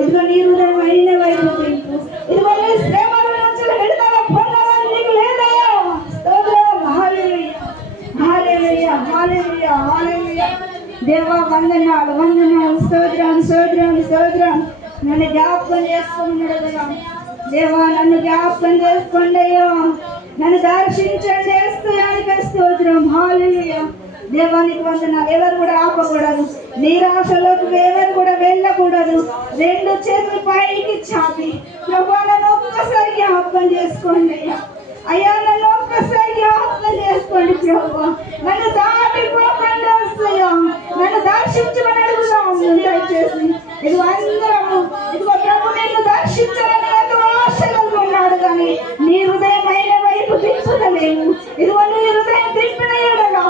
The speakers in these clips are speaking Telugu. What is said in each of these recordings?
ఇదిగో నీ హృదయమైన వైపు తింపు. ఇదిగో నీ శ్రమల నుంచి విడుదల పొందాలని నీకు లేదయ్యా. స్తోత్రం. హల్లెలూయా, హల్లెలూయా, హల్లెలూయా, హల్లెలూయా. దేవా వందనాలు, వందనాలు. స్తోత్రం, స్తోత్రం, స్తోత్రం. నన్ను జ్ఞాపకం చేసుకున్నాడు దేవా. నన్ను జ్ఞాపకం చేసుకోండి అయ్యా. నన్ను దర్శించండి. వేస్తున్నానికి స్తోత్రం. హల్లెలూయా. దేవానికి వందనాలు. ఎవరు కూడా ఆపకూడదు, నిరాశలోకి ఎవరు కూడా వెళ్ళకూడదు. రెండు చేతులు పైకి చాపి ప్రభా నన్ను ఒక్కసారి జ్ఞాపకం చేసుకోండి అయ్యా. అయ్యా నన్ను ఒక్కసారి జ్ఞాపకం చేసుకోండి ప్రభా. నన్ను దాటిపోకండి వస్తాయా. నన్ను దర్శించమని అడుగుదాం దయచేసి. ఇది అందరము ఇదిగో ప్రభు నిన్ను దర్శించాలని ఎంతో ఆశలు ఉన్నాడు, కానీ నీ హృదయమైన వైపు తిప్పుతలేము. ఇదిగో నీ హృదయం తిప్పిన ఎడగా,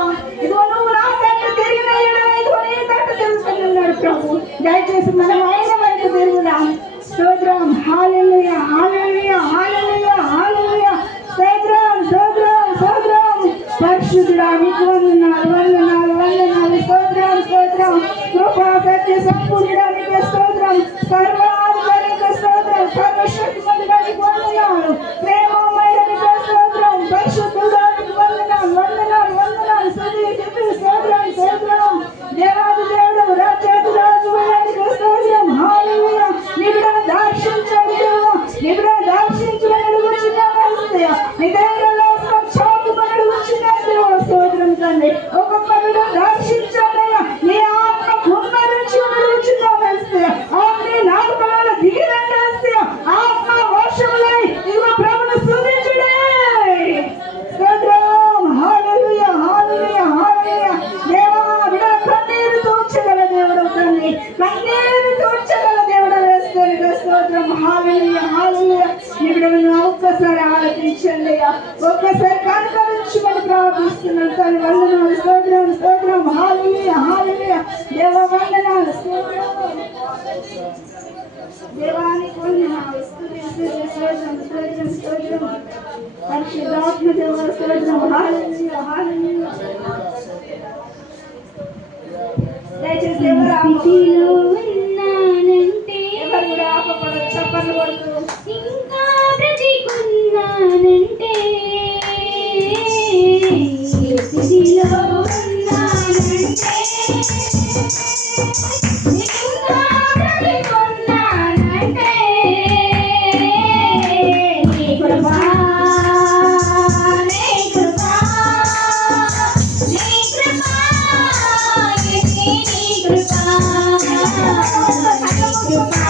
ఇదిగో నువ్వు నా తట్టు తిరిగిన ఎడగా, ఇదిగో నీ తట్టు తెలుసుకున్నాడు ప్రభు. దయచేసి మనం ఆయన వైపు తిరుగుదాం. స్తోత్రం. హల్లెలూయా, హల్లెలూయా, హల్లెలూయా, హల్లెలూయా. స్తోత్రం, స్తోత్రం, స్తోత్రం. పరిశుద్ధుడా నీకు వందనాలు, వందనాలు, వందనాలు. స్తోత్రం, స్తోత్రం. కృపా సత్య సంపూర్ణుడా నీకు స్తోత్రం. సర్వాధికారి నీకు స్తోత్రం. సర్వశక్తిమంతుడా నీకు వందనాలు. ప్రేమమయ నీకు స్తోత్రం. పరిశుద్ధుడా నీకు వందనాలు, వందనాలు, వందనాలు. స్తోత్రం, స్తోత్రం. దేవాది దేవుడు రాజాది రాజు నీకు స్తోత్రం. హల్లెలూయా. నీకు దర్శించండి దేవా. నీకు దర్శించమని అడుగుచున్నాను. నీ దగ్గరలో చాపుకొని అడుగుచున్నాను. స్తోత్రం తండ్రి. ఒక్కొక్క బిడ్డ దర్శించండి. నీ ఆత్మ కుమ్మరించి అడుగుచున్నాను. ఆత్మ నాలుకల దిగిరండి. ఆత్మ వర్షములై ఇదిగో ప్రభుని స్తుతించుడే. స్తోత్రం. హల్లెలూయా, హల్లెలూయా, హల్లెలూయా. దేవా బిడ్డ కన్నీరు తూర్చగల దేవుడు తండ్రి. కన్నీరు తూర్చగల దేవుడు వేస్తాను. స్తోత్రం. హల్లెలూయా, హల్లెలూయా. నీ బిడ్డను ఒక్కసారి ఆలోచించండి అయ్యా. ఒక్కసారి కనుకరించమని ప్రార్థిస్తున్నాను తండ్రి. వందనాలు. స్తోత్రం, స్తోత్రం. హల్లెలూయా, హల్లెలూయా. దేవ వందనాలు. స్తోత్రం. దేవానికి వందనాలు. స్తోత్రం, స్తోత్రం, స్తోత్రం. పరిశుద్ధాత్మ దేవ స్తోత్రం. హల్లెలూయా, హల్లెలూయా. దయచేసి ఎవరు ఉన్నానంటే ఎవరు కూడా ఆపకూడదు. చప్పట్లు కొడుతూ ఇంకా బ్రతికున్నానంటే స్థితిలో ఉన్నానంటే ఇంకా బ్రతికున్నానంటే నీ కృపా, నీ కృపా, నీ కృపా, నీ కృపా,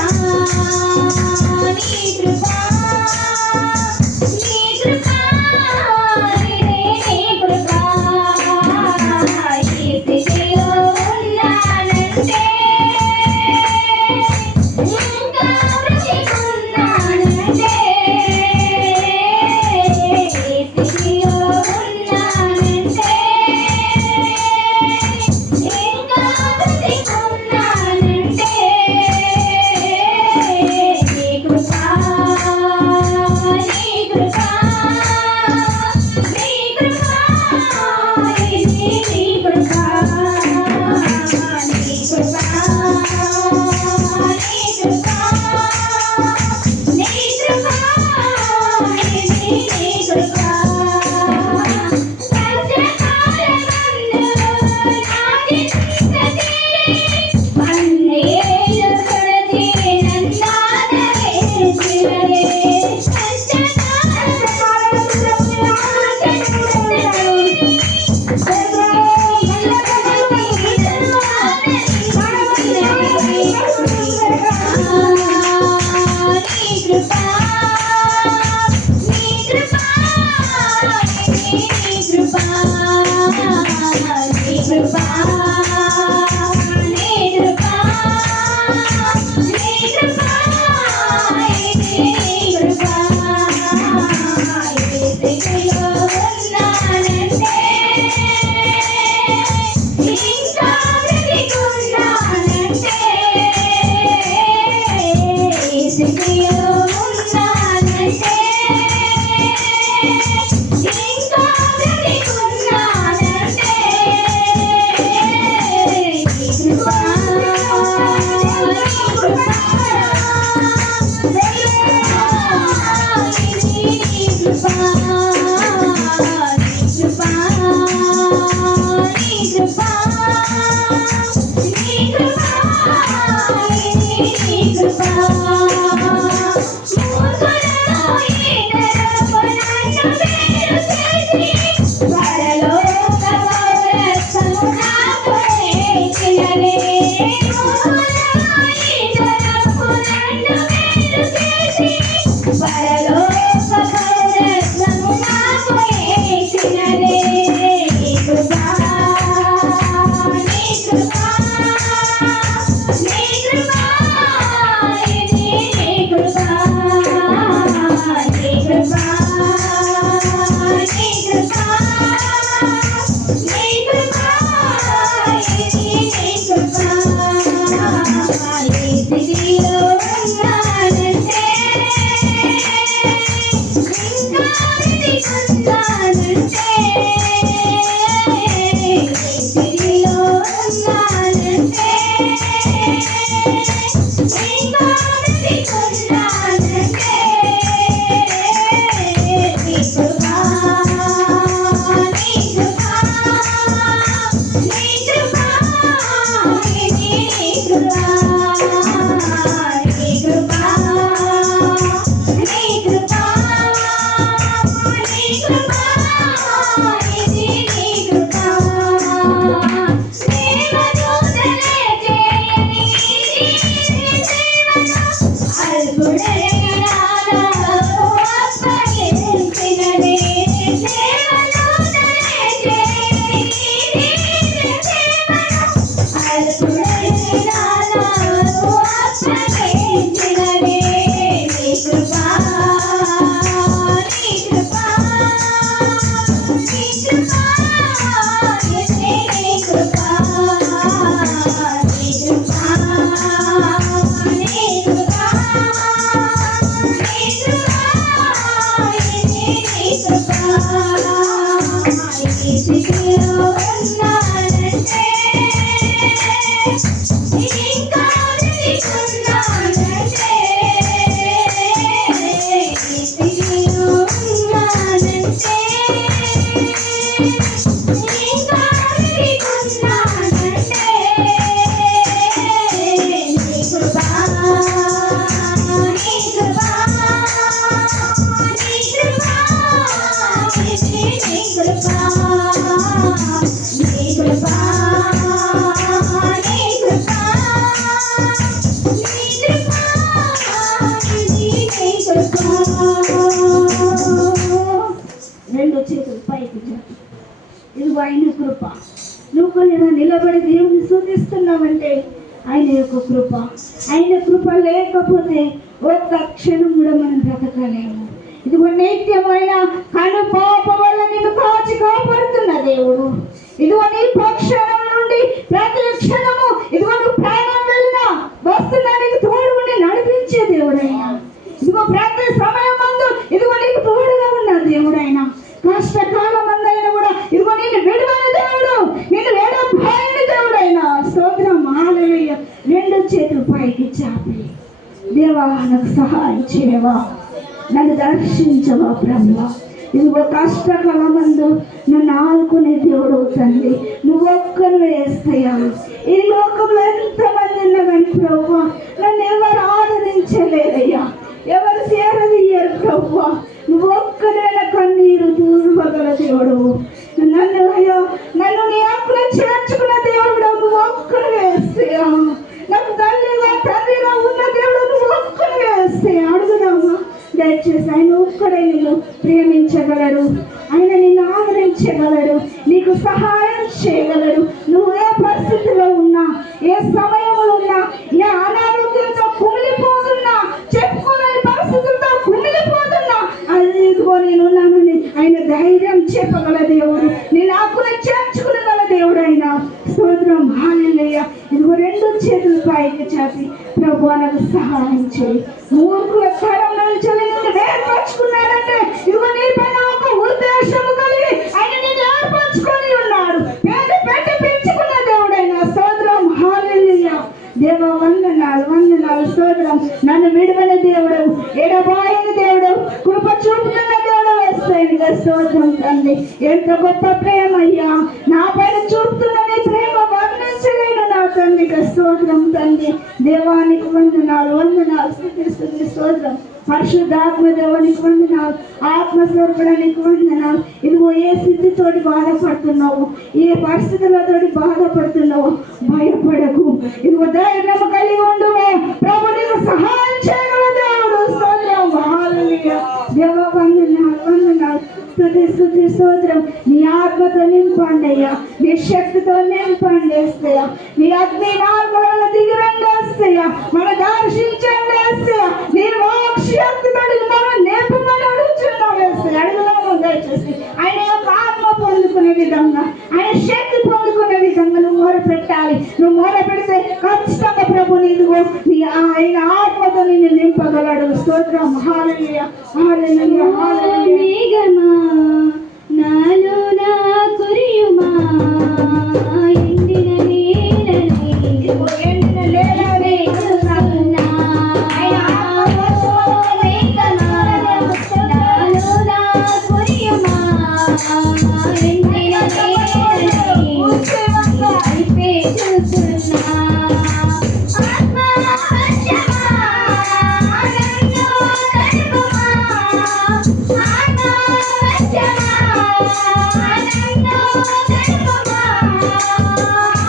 నువ్వు ఇలా నిలబడి దేవుని స్తుతిస్తున్నావంటే ఆయన యొక్క కృప. ఆయన కృప లేకపోతే ఒక్క క్షణం కూడా మనం బ్రతకలేము. ఇదిగో నిత్యమైన కనుపాప వల్ల నిన్ను కాచి కాపాడుతున్న దేవుడు. ఇదిగో నీ పక్షణం నుండి ప్రతి క్షణము ఇదిగో నువ్వు ప్రాణం వెళ్ళినా వస్తున్నా నీకు తోడు నడిపించే దేవుడైనా. ఇదిగో ప్రతి సమయం మందు ఇదిగో నీకు తోడుగా ఉన్న దేవుడైనా. కష్టకాలం అందైనా కూడా ఇదిగో నిన్ను విడువని దేవుడు, నిన్ను ఎడబాయని దేవుడైనా. స్తోత్రం, హల్లెలూయా. రెండు చేతులు పైకి చాపి దేవా నాకు సహాయం చేయవా, నన్ను దర్శించవా ప్రభువా. ఇదిగో కష్టకాలమందు నన్ను ఆదుకునే దేవుడు తండ్రి నువ్వు ఒక్కరు వేస్తాయా. ఈ లోకంలో ఎంతమంది ఉన్నా కానీ ప్రభువా నన్ను ఎవరు ఆదరించలేదయ్యా, ఎవరు చేరదీయరు ప్రభువా. నువ్వు ఒక్కడైన కన్నీరు దూరగల దేవుడు. నన్ను నీ ఆకులు చేర్చుకున్న దేవుడు నువ్వు ఒక్కరు వేస్తాయా. నాకు తల్లిగా తండ్రిగా ఉన్న దేవుడు నువ్వు ఒక్కరు వేస్తే అడుగుదామా. దయచేసి ఆయన ఒక్కడే నిన్ను ప్రేమించగలడు, ఆయన నిన్ను ఆదరించగలడు, నీకు సహాయం చేయగలడు. నువ్వు ఏ పరిస్థితిలో ఉన్నా, ఏ సమయంలో ఉన్నా, ఏ అనారోగ్యంతో కుమిలిపోతున్నా, చెప్పుకోలేని పరిస్థితులతో కుమిలిపోతున్నా, అది ఇదిగో నేనున్నానని ఆయన ధైర్యం చెప్పగల దేవుడు, నేను ఆకులు చేర్చుకునగల దేవుడు అయినా. స్తోత్రం, హల్లెలూయా. ఇదిగో రెండు చేతులు పైకి చాపి ప్రభు నాకు సహాయం చేయి. మూర్ఖుల తరం నుంచి నిన్ను ఏర్పరచుకున్నాడంటే ఇదిగో నీ పైన ఒక ఉద్దేశము కలిగి ఆయన నిన్ను ఏర్పరచుకొని ఉన్నాడు. పెట్టి పెంచుకున్న దేవుడైనా. స్తోత్రం, హల్లెలూయా. దేవ వందనాలు వందనాలు. స్తోత్రం. నన్ను విడువని దేవుడు, ఎడబాయని దేవుడు, కృప చూపుతున్న దేవుడు వేస్తాయిగా. స్తోత్రం తండ్రి. ఎంత గొప్ప ప్రేమ అయ్యా నా పైన చూపుతున్న నీ ప్రేమ వర్ణించలేను నా తండ్రికి. స్తోత్రం తండ్రి. దేవానికి వందనాలు వందనాలు. స్తుతిస్తుంది. స్తోత్రం. పరిశుద్ధాత్మ దేవునికి వందనాలు. ఆత్మస్వరూపుడానికి వందనాలు. ఇదిగో ఏ స్థితితోటి బాధపడుతున్నావు, ఏ పరిస్థితులతోటి బాధపడుతున్నావు, భయపడకు. ఇదిగో ధైర్యం కలిగి ఉండువు. ప్రభు నీకు సహాయం చేయగల దేవుడు. స్తోత్రం, హల్లెలూయా. దేవ వందనాలు వందనాలు. స్తుతి స్తోత్రం. నీ ఆత్మతో నింపండి అయ్యా, నీ శక్తితో నింపండి వేస్తాయా, నీ అగ్ని మార్గాలను దిగిరండి వేస్తాయా, మన దర్శించండి వేస్తాయా, నీ వాక్శక్తితో మనం నేర్పమని అడుగుతున్నాం వేస్తాయి. అడుగుదాము దయచేసి. ఆయన యొక్క ఆత్మ పొందుకునే విధంగా, ఆయన శక్తి పొందుకునే విధంగా నువ్వు మొర పెట్టాలి. నువ్వు మొర పెడితే ఖచ్చితంగా ప్రభు నీకు నీ ఆయన ఆత్మతో నిన్ను నింపగలడు. స్తోత్రం, హల్లెలూయా హల్లెలూయా హల్లెలూయా. నాలో నా కురియుమా ఎండిన నేలని ఎండిన నేలని నాలో నా కురియుమా ఎండిన నేలని అయిపే చూస్తున్నా. ఆత్మ పంచమా నన్ను తడుపుమా, ఆత్మ పంచమా నన్ను తడుపుమా.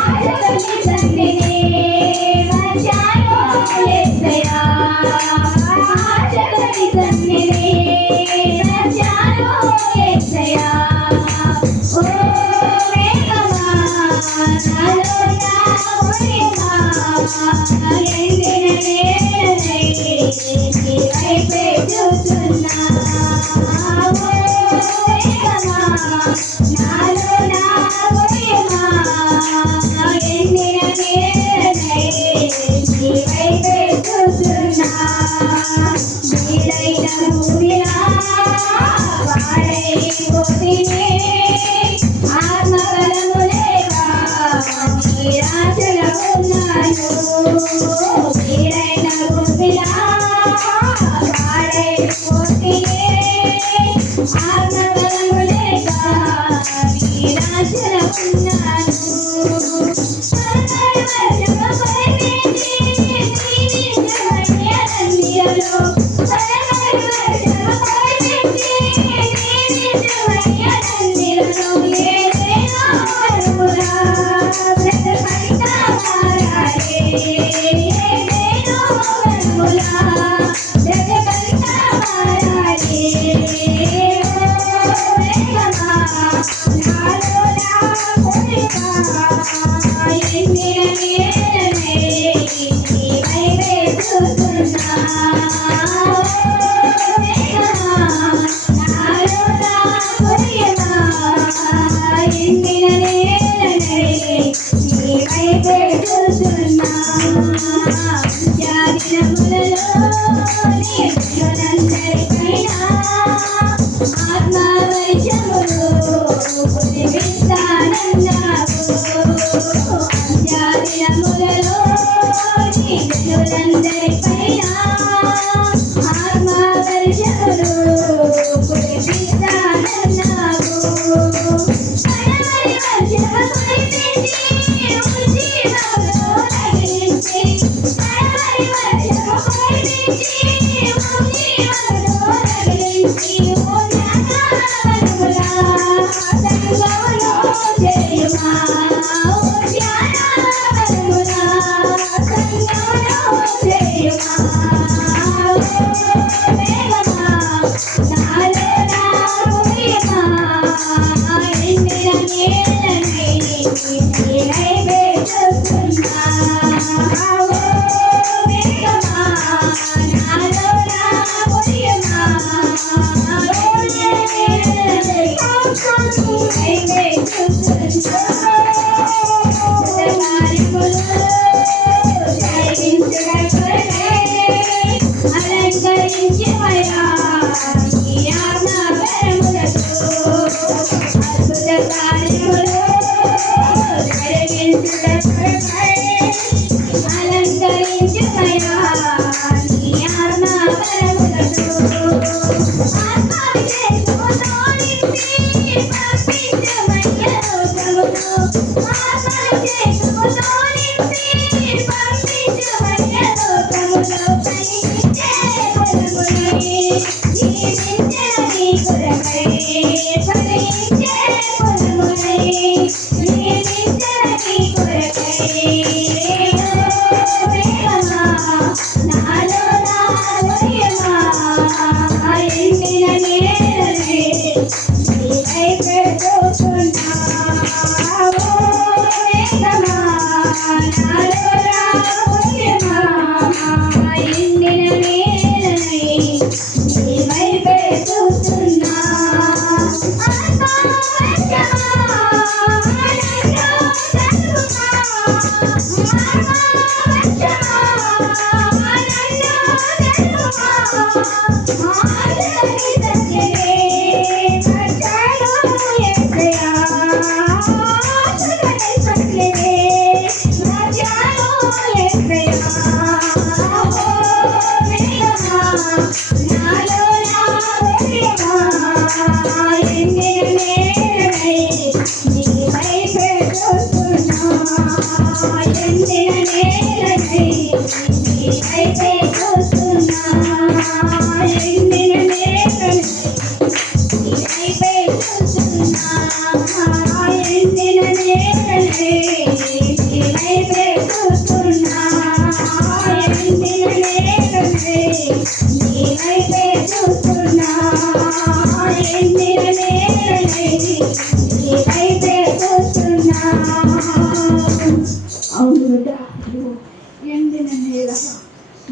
ఆశగని తండ్రినే వచ్చాను యేసయ్యా, ఆశగని తండ్రినే వచ్చాను యేసయ్యా. ఓ మేఘమా నాలో నా కురియుమా ఎండిన నేలని నీ వైపే చూస్తున్నా. ఓ మేఘమా నాలో నా కురియుమా ఎండిన నేలని నీ వైపే చూస్తున్నా. వీలైన భూమిలా పాడైపోతినే, ఆత్మబలము లేక నిరాశలో ఉన్నాను.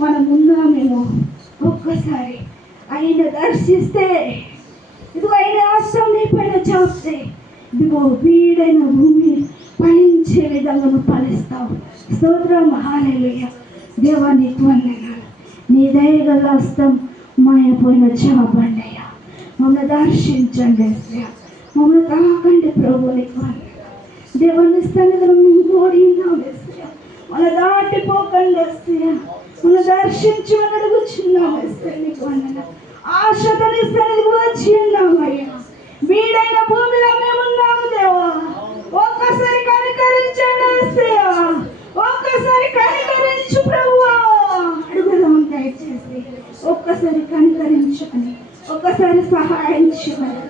మన ముందామేమో ఒక్కసారి ఆయన దర్శిస్తే ఇదిగో ఆయన ఆశ్రమం నీ పైన చేస్తే ఇదిగో వీడైన భూమి ఫలించే విధంగా నువ్వు ఫలిస్తావు. స్తోత్రం, హల్లెలూయా. దేవా నీకు వందనాలు. నీ దయగల హస్తం మాయపోయిన చాపండియ్యా, మమ్మల్ని దర్శించండి, మమ్మల్ని తాకండి ప్రభు. నీకు వందనాలు. దేవుని సన్నిధిలో మేము కోరి ఉన్నాం, మన దాటిపోకండి, మన దర్శించమని అడుగుచున్నాం. నీకు వందనాలు. ఆశతో నీ సన్నిధికి వచ్చి ఉన్నామయ్యా. వీడైన భూమిలో మేము ఉన్నాము దేవా. ఒక్కసారి కనికరించండి యేసయ్యా, ఒక్కసారి కనికరించు ప్రభువా. అడుగుదాం దయచేసి, ఒక్కసారి కనికరించమని, ఒక్కసారి సహాయం చేయమని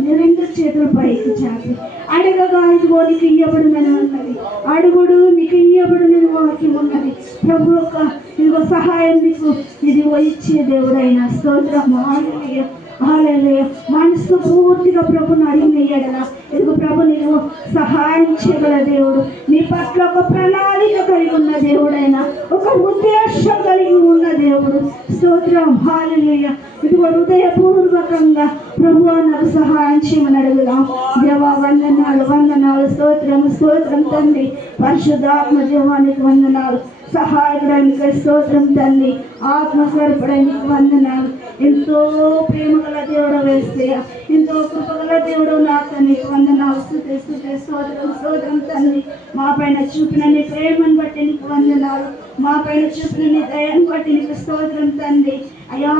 నీ రెండు చేతులు పైకి చాపి అడగగా ఇదిగో నీకు ఇయ్యబడునని ఉన్నది. అడుగుడు మీకు ఇయ్యబడునని వాక్యం ఉన్నది. ప్రభు యొక్క ఇదిగో సహాయం మీకు ఇదిగో ఇచ్చే దేవుడైన. స్తోత్రం, హల్లెలూయా, హల్లెలూయా. మనసు పూర్తిగా ప్రభుని అడిగిన ఎడల ఇదిగో ప్రభుని నీవు సహాయం చేయగల దేవుడు, నీ పట్ల ఒక ప్రణాళిక కలిగి ఉన్న దేవుడైనా, ఒక ఉద్దేశం కలిగి ఉన్న దేవుడు. స్తోత్రం, హల్లెలూయా. ఇదిగో హృదయపూర్వకంగా ప్రభువా నాకు సహాయం చేయమని అడుగుదాం. దేవా వందనాలు, వందనాలు, స్తోత్రం, స్తోత్రం తండ్రి. పరిశుద్ధాత్మ దేవానికి వందనాలు. సహాయకుడానికి స్తోత్రం తండ్రి. ఆత్మస్వరూపుడానికి వందనాలు. ఎంతో ప్రేమ గల దేవుడు వేస్తేయ, ఎంతో కృపగల దేవుడు నాకు నీకు వందనాలు. స్తుతి స్తుతి, స్తోత్రం స్తోత్రం తండ్రి. మా పైన చూపిన నీ ప్రేమను బట్టి నీకు వందనాలు. మా పైన చూపిన నీ దయను బట్టి నీకు స్తోత్రం తండ్రి. అయ్యా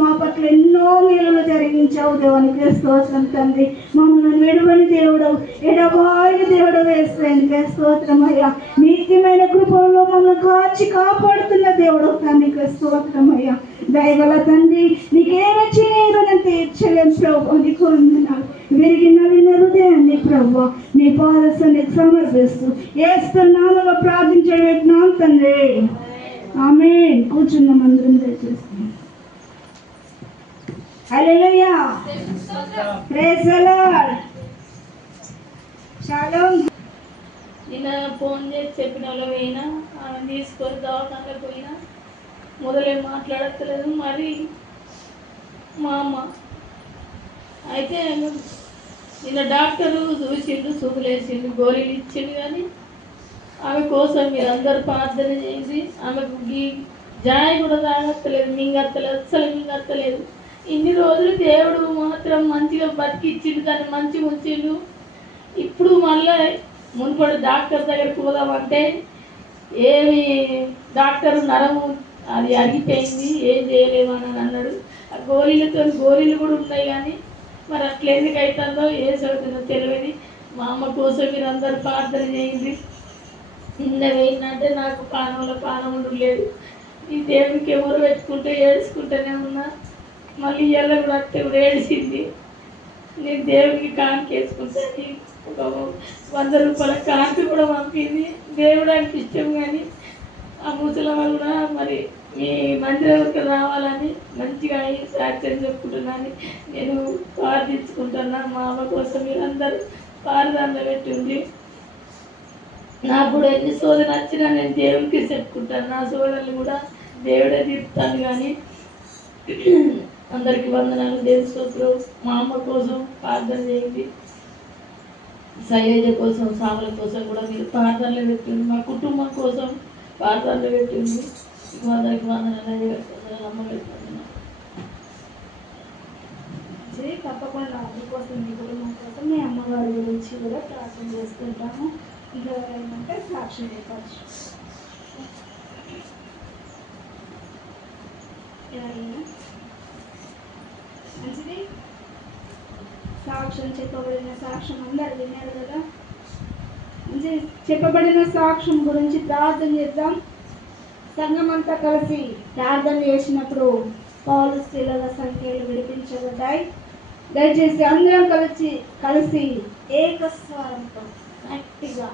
మా పట్ల ఎన్నో మేలులు జరిగించావు దేవునికి స్తోత్రం తండ్రి. మమ్మల్ని విడవని దేవుడు, ఎడబాయిని దేవుడు వేస్తే స్తోత్రం అయ్యా. నిత్యమైన కృపలో మమ్మల్ని కాచి కాపాడుతున్న దేవుడు తండ్రికి స్తోత్రం అయ్యా. దయగల తండ్రి, నీకేమి చేయడం తీర్చలేం ప్రభు, నీకు వందనాలు. విరిగి నలిన హృదయాన్ని ప్రభు నీ పాదశానికి సమర్పిస్తూ యేసునామములో ప్రార్థించడం విజ్ఞానం తండ్రి. ఆమేన్. కూర్చున్న మందిరం దయచేస్తాం. హల్లెలూయా, ప్రైజ్ ది లార్డ్. షాలోమ్. నిన్న ఫోన్ చేసి చెప్పిన వాళ్ళు పోయినా, ఆమె తీసుకొని దవాఖానలో పోయినా మొదలే మాట్లాడట్లేదు. మరి మా అమ్మ అయితే నిన్న డాక్టరు చూసిండు, సూదులేసిండు, గోళీలు ఇచ్చిండు. కానీ ఆమె కోసం మీరు అందరూ ప్రార్థన చేసి ఆమెకు జాయ్ కూడా తాగత్తలేదు, మింగత్తలేదు, అస్సలు మింగత్తలేదు. ఇన్ని రోజులు దేవుడు మాత్రం మంచిగా బతికిచ్చిండు, దాన్ని మంచిగా ఉంచిండు. ఇప్పుడు మళ్ళీ మునుపటి డాక్టర్ దగ్గరికి పోదామంటే ఏమి డాక్టరు నరము అది అరిగిపోయింది, ఏం చేయలేమని అన్నాడు. ఆ గోళీలు కూడా ఉన్నాయి. కానీ మరి అట్లా ఎందుకు అవుతుందో ఏ చదువుతుందో తెలియదు. మా అమ్మ కోసం మీరు అందరు ప్రార్థన చేయండి. నిన్న వేయిందంటే నాకు పానంలో పానం ఉండలేదు. ఈ దేవునికి ఎవరు పెట్టుకుంటే ఏడ్చుకుంటూనే ఉన్నా. మళ్ళీ ఇవాళ కూడా అట్టే కూడా ఏడిచింది. నేను దేవునికి కానుక వేసుకుంటాను. ఒక 100 రూపాయల కానుక కూడా పంపింది. దేవుడు అంటే ఇష్టం. కానీ ఆ ముసలమ్మ కూడా మరి మీ మందిరంకి రావాలని మంచిగా సాక్ష్యం చెప్పుకుంటున్నాను. నేను ప్రార్థించుకుంటున్నాను. మా అమ్మ కోసం మీరందరూ ప్రార్థనలో పెట్టుంది. నాకు కూడా ఎన్ని శోధన వచ్చినా నేను దేవునికి చెప్పుకుంటాను. నా శోధనలు కూడా దేవుడే తీరుతాను. కానీ అందరికీ వందనాలు, దేవుని స్తోత్రం. మా అమ్మ కోసం ప్రార్థన చేయండి. శైలజ కోసం, సామల కోసం కూడా మీరు ప్రార్థనలు పెట్టింది. మా కుటుంబం కోసం ప్రార్థనలు పెట్టింది. అందరికి వందనాలు, అమ్మ పెట్టుకుంటున్నాను. తప్పకుండా అందుకోసం మీ కుటుంబం కోసం మీ అమ్మగారి గురించి కూడా ప్రార్థన చేసుకుంటాము. ఇంకా ఎవరైనా సాక్షి చెప్పచ్చు. ఎవరైనా మంచిది. సాక్ష్యం చెప్పబడిన సాక్ష్యం అందరు విన్నారు కదా. మంచి చెప్పబడిన సాక్ష్యం గురించి ప్రార్థన చేద్దాం. సంఘం అంతా కలిసి ప్రార్థన చేసినప్పుడు పౌలు శీలల సంఖ్యలు విడిపించబడ్డాయి. దయచేసి అందరం కలిసి ఏకస్వరంతో గట్టిగా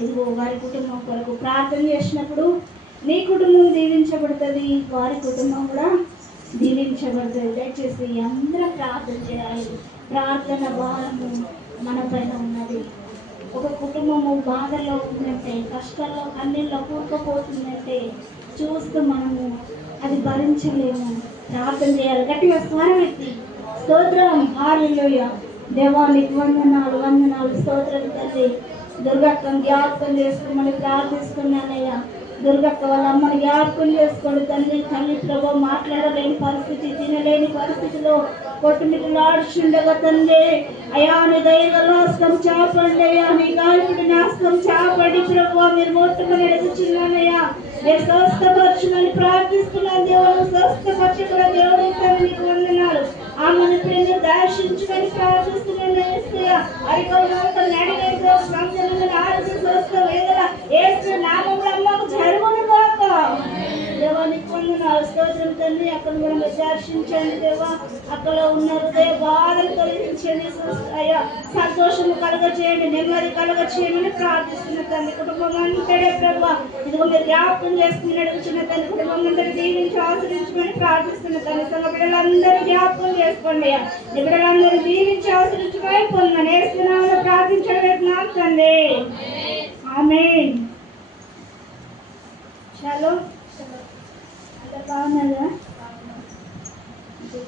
ఇదిగో వారి కుటుంబం కొరకు ప్రార్థన చేసినప్పుడు నీ కుటుంబం దీవించబడుతుంది, వారి కుటుంబం కూడా దీవించబడుతుంది. దయచేసి అందరం ప్రార్థన చేయాలి. ప్రార్థన భారము మన పైన ఉన్నది. ఒక కుటుంబము బాధల్లో ఉందంటే, కష్టాల్లో కన్నీళ్ళలో కూరుకుపోతుందంటే చూస్తూ మనము అది భరించలేము. ప్రార్థన చేయాలి. గట్టిగా స్వరం ఎత్తి స్తోత్రం, హల్లెలూయా. దేవానికి వందనాలు, వందనాలు, స్తోత్రం తండ్రి. దుర్గక్కను జ్ఞాపకం చేసుకోమని ప్రార్థిస్తున్నానయ్యా. దుర్గక్క వాళ్ళ అమ్మని జ్ఞాపకం చేసుకోండి తండ్రి. తల్లి ప్రభు మాట్లాడలేని పరిస్థితి, తినలేని పరిస్థితిలో కొట్టుమిట్లాడుచుండగా తండ్రి అయ్యా నీ దైవలో హస్తం చాపండి అయ్యా. నీ గాయకుడి నాస్తం చాపండి ప్రభు. మీరు మొట్టమని ఎదుగుచున్నానయ్యా. నేను స్వస్థపరచుమని ప్రార్థిస్తున్నాను. దేవుడు స్వస్థపరచుకున్న దేవుడు నీకు వందనాలు. ఆమెను ప్రేమ దర్శించుకొని ప్రార్థిస్తున్నాను. ఆరోగ్య స్వస్థ వేదన ఏసు నామములో అమ్మకు జరుగును కాక. దేవానికి వందనాలు, స్తోత్రం తండ్రి. అక్కడ కూడా దర్శించండి దేవా. అక్కడ ఉన్న హృదయ బాధలు తొలగించండి అయ్యా, సంతోషం కలుగ చేయండి, నెమ్మది కలుగ చేయమని ప్రార్థిస్తున్న తండ్రి. కుటుంబం అంతడే ప్రభు ఇదిగో మీరు జ్ఞాపకం చేసుకుని నడుచున్న తండ్రి. కుటుంబం అందరూ దీవించి ఆశ్రయించమని ప్రార్థిస్తున్న తండ్రి. సంఘ బిడ్డలందరూ జ్ఞాపకం చేసుకోండి అయ్యా, బిడ్డలందరూ దీవించి ఆశ్రయించమని పొందమని నేర్చుకున్నామని ప్రార్థించడం తండ్రి. ఆమేన్. చలో అంత బాగున్నదా?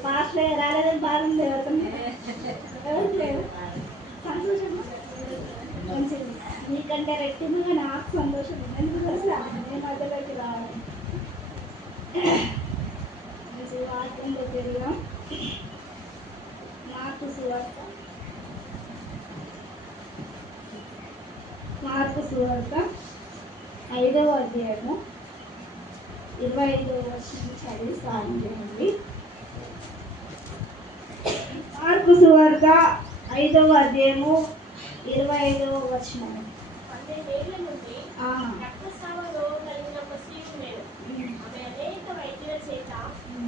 పాస్లో రాలేదని బాగుంది. సంతోషమా? మంచిది. నీకంటే రెట్టింపుగా నాకు సంతోషం. ఎందుకు తెలుసా? నేను మధ్యలోకి రావాలి. మంచి వాక్యంలో తిరిగా మార్కు సువార్త 5వ అధ్యాయము 25వ వచనం చదివి సాయం చేయండి. మార్కు సువార్త 5వ అధ్యాయము 25వ వచనం. 12 ఏళ్ల నుండి రక్తస్రావ రోగం కలిగిన ఒక స్త్రీ ఉండేది. ఆమె అనేక వైద్యుల చేత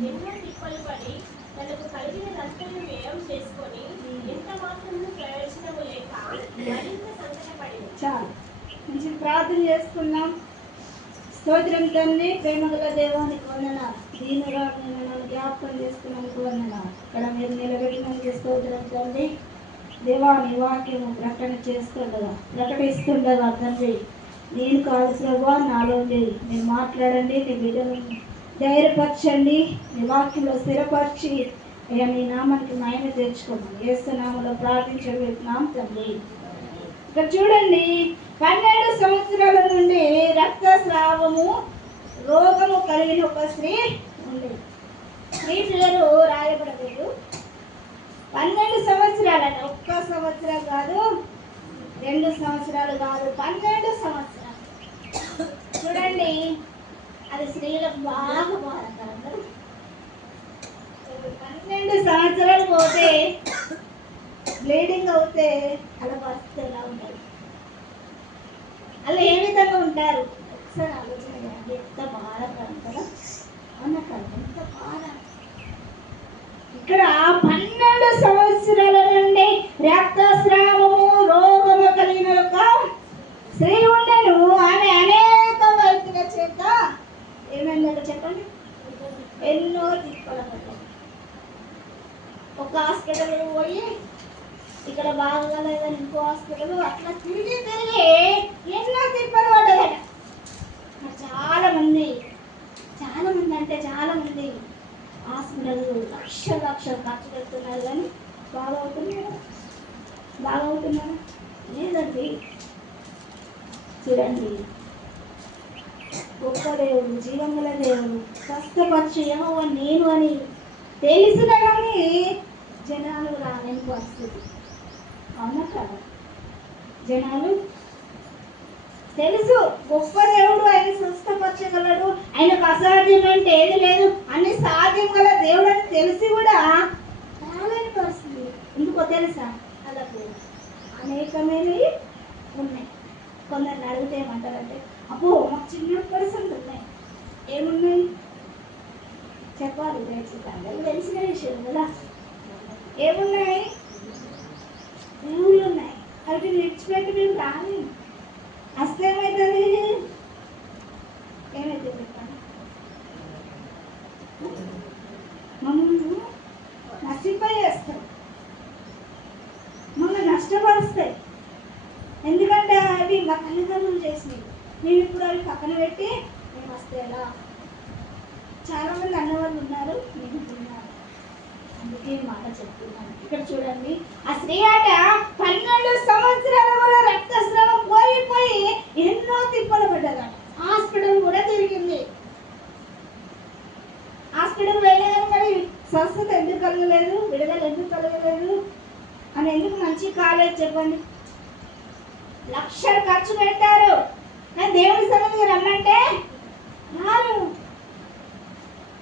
ఎన్నో తిప్పలు పడి తనకు కలిగినదంతను వ్యయం చేసుకొని ఎంత మాత్రం ప్రయోజనము లేక మరింత సంకటపడింది. చాలు, మంచి ప్రార్థన చేసుకున్నాం. స్తోత్రం తండ్రి. ప్రేమగల దేవానికి వందనాలు. దీనిగా నేను నన్ను జ్ఞాపకం చేసుకున్నందుకు వందనాలు. ఇక్కడ మీరు నిలబెట్టినందుకు స్తోత్రం తండ్రి. దేవాని వాక్యము ప్రకటిస్తుండగా తండ్రి, నేను కాదు ప్రభా, నాలో లేదు. మీరు మాట్లాడండి, నీ బిడ్డను ధైర్యపరచండి, నీ వాక్యంలో స్థిరపరిచి అయ్యా నీ నామానికి మహిమ తెచ్చుకోమని యేసు నామములో ప్రార్థించబడుతున్నాం తండ్రి. ఇక్కడ చూడండి, 12 సంవత్సరాల నుండి రక్తస్రావము రోగము కలిగిన ఒక స్త్రీ ఉండేది. స్త్రీ పేరు రాయబడలేదు. 12 సంవత్సరాలంట. 1 సంవత్సరం కాదు, 2 సంవత్సరాలు కాదు, 12 సంవత్సరాలు. చూడండి, అది స్త్రీలకు బాగా బాధాకరం కదా. 12 సంవత్సరాలు పోతే బ్లీడింగ్ అవుతే అలా పరిస్థితి ఎలా ఉంటుంది? అలా ఏ విధంగా ఉంటారు? ఒకసారి ఆలోచన చేయండి. ఎంత బాధకరం కదా. అవునా కదా? ఎంత బాధ. ఇక్కడ 12 సంవత్సరాల నుండి రక్తస్రావము రోగము కలిగిన ఒక స్త్రీ ఉండెను. ఆమె అనేక వైద్యుల చేత ఏమైందంటే చెప్పండి, ఎన్నో తిప్పలు పడ్డాయి. ఒక హాస్పిటల్ పోయి ఇక్కడ బాగలేదని ఇంకో హాస్పిటల్, అట్లా తిరిగి ఎన్నో తిప్పలు పడ్డదట. చాలా మంది అంటే చాలా మంది హాస్పిటల్ లక్షలు ఖర్చు పెడుతున్నారు, కానీ బాగవుతున్నారా? లేదండి. చూడండి, గొప్ప దేవుడు, జీవముల దేవుడు, స్వస్థపరచు యెహోవా నేను అని తెలిసిన కానీ జనాలు రాలేని పరిస్థితి. అవునా కదా? జనాలు తెలుసు గొప్ప దేవుడు, ఆయన స్వస్థపరచగలడు, ఆయనకు అసాధ్యం అంటే ఏది లేదు, అన్ని సాధ్యం గల దేవుడు అని తెలిసి కూడా రాలేని పరిస్థితి. ఎందుకో తెలుసా? అలాగే అనేకమైనవి ఉన్నాయి. కొందరిని అడిగితే ఏమంటారంటే, అబ్బో మాకు చిన్న పరిస్థితులు ఉన్నాయి. ఏమున్నాయి చెప్పాలి, తెలిసిన విషయం కదా. ఏమున్నాయి? ఊళ్ళు ఉన్నాయి. అవి విడిచిపెట్టి మేము రాలేము. అసలు ఏమవుతుంది? ఏమైతే చెప్పండి, మమ్మల్ని నష్టపోయేస్తాయి, మమ్మల్ని నష్టపరుస్తాయి. ఎందుకంటే అవి మా తల్లిదండ్రులు చేసినవి. మేము ఇప్పుడు అవి పక్కన పెట్టి మేము వస్తే ఎలా? చాలామంది అన్నవాళ్ళు ఉన్నారు, నేను ఉన్నారు. అందుకే మాట చెప్తున్నాను. ఇక్కడ చూడండి, ఆ స్త్రీ ఆట 12 సంవత్సరాల వల్ల రక్తస్రావం పోయి ఎన్నో తిప్పలు పడ్డదట. హాస్పిటల్ కూడా తిరిగింది. హాస్పిటల్ వెళ్ళగానే మరి స్వస్థత ఎందుకు కలగలేదు, విడుదల ఎందుకు కలగలేదు అని ఎందుకు మంచి కాలేదు చెప్పండి? లక్షలు ఖర్చు పెట్టారు, కానీ దేవుడి సన్నిధికి రమ్మంటే రారు.